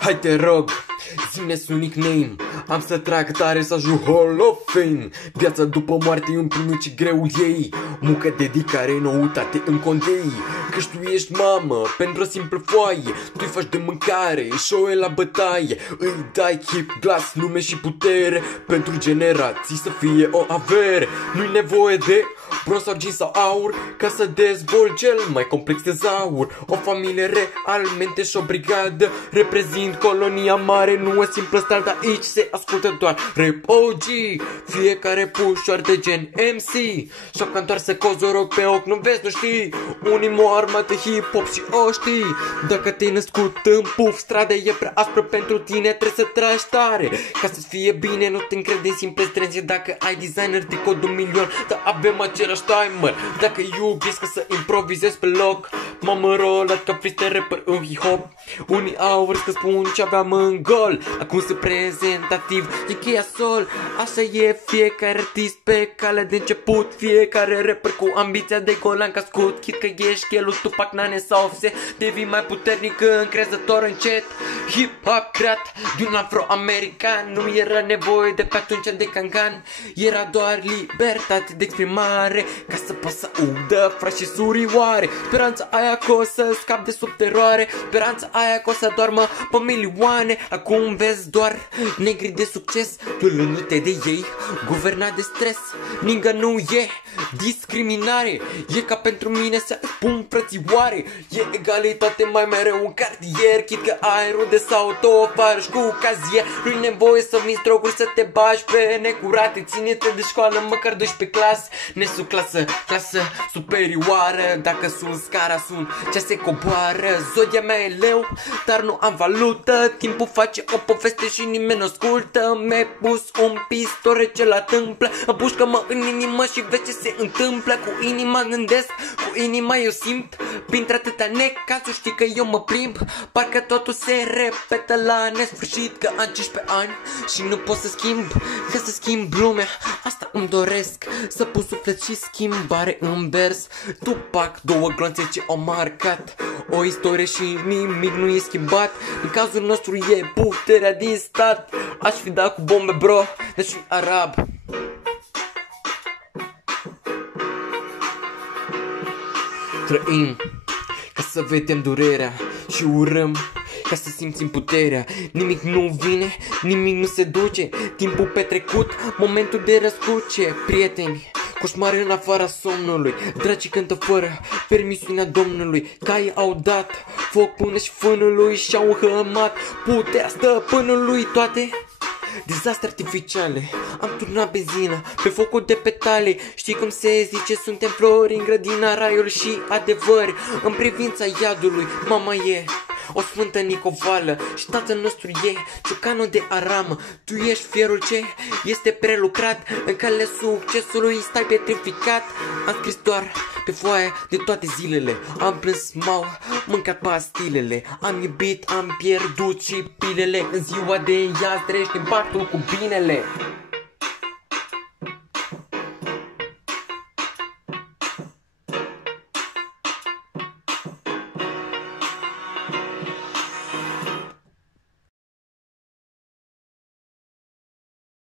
Hai te rog, zi-mi-s un nickname. Am să trag tare să ajung Hall of Fame. Viața după moarte e un primul ce greul ei. Muncă, dedicare, noutate în condei. Căci tu ești mamă pentru o simplă foaie. Tu-i faci de mâncare, show-e la bătaie. Îi dai chip, glas, nume și putere. Pentru generații să fie o avere. Nu-i nevoie de bronz, argint sau aur ca să dezvolți cel mai complex tezaur. O familie realmente și o brigadă reprezint colonia mare. Nu o simplă star, dar aici se ascultă doar rap OG. Fiecare pușoar de gen MC. Șoapca întoarsă, cozoroc pe ochi, nu vezi, nu știi. Unii moar armată hip-hop și o știi. Dacă te-ai născut în puf, strada e prea aspră pentru tine, trebuie să tragi tare. Ca să-ți fie bine, nu te încrede în simple strențe. Dacă ai designer de cod 1 milion, dar avem același timer. Dacă iubiți că să improvizezi pe loc, m-am înrolat ca freestyle rapper în hip-hop. Unii au vrut că spun ce aveam în gol. Acum sunt prezentativ, e cheia sol. Așa e fiecare artist pe calea de început. Fiecare rapper cu ambiția de golan cascut. Chit că ești chelul, Tupac, Nane sau Offset, devii mai puternic încrezător încet. Hip-hop creat de un afroamerican. Nu era nevoie de pe atunci de cancan. Era doar libertate de exprimare, ca să poți să udă frați și surioare. Speranța aia că o să scap de sub teroare. Speranța aia că o să doarmă pe milioane. Acum vezi doar negri de succes, plânându-te de ei, guvernat de stres. Ningă nu e discriminare, e ca pentru mine să spun frățioare. E egalitate mai mereu în cartier. Chit că ai rude sau tovarăș cu cazier. Nu-i nevoie să vinzi droguri, să te bagi pe necurate. Ține-te de școală, măcar 12 clasă. Nesubclasă, clasă superioară. Dacă sunt scara, sunt ce se coboară. Zodia mea e leu, dar nu am valută. Timpul face o poveste și nimeni nu ascultă. Mi-ai pus un pistol ce la tâmplă. Împușcă-mă în inimă și vezi ce se întâmplă. Cu inima gândesc, cu inima eu simt. Printre atâtea necazuri știi că eu mă plimb. Parcă totul se repetă la nesfârșit. Că am 15 ani și nu pot să schimb. Ca să schimb lumea, asta îmi doresc. Să pun suflet și schimbare în vers. Tupac, 2 glonțe ce au marcat o istorie și nimic nu e schimbat. În cazul nostru e puterea din stat. Aș fi dat cu bombe, bro, deci sunt arab. Trăim ca să vedem durerea și urăm ca să simțim puterea. Nimic nu vine, nimic nu se duce. Timpul petrecut, momentul de răscruce. Prieteni, coșmari în afara somnului. Dragii cântă fără permisiunea Domnului. Caii au dat foc până și fânului și-au înhămat puterea stăpânului. Toate dezastre artificiale. Am turnat benzină pe focul de petale. Știi cum se zice, suntem flori în grădina raiului și adevăr. În privința iadului, mama e o sfântă nicovală și tatăl nostru e ciocanul de aramă. Tu ești fierul ce este prelucrat. În calea succesului stai petrificat. Am scris doar pe foaie de toate zilele. Am plâns, m-au mâncat pastilele. Am iubit, am pierdut și pilele. În ziua de iaz trăiești impactul cu binele.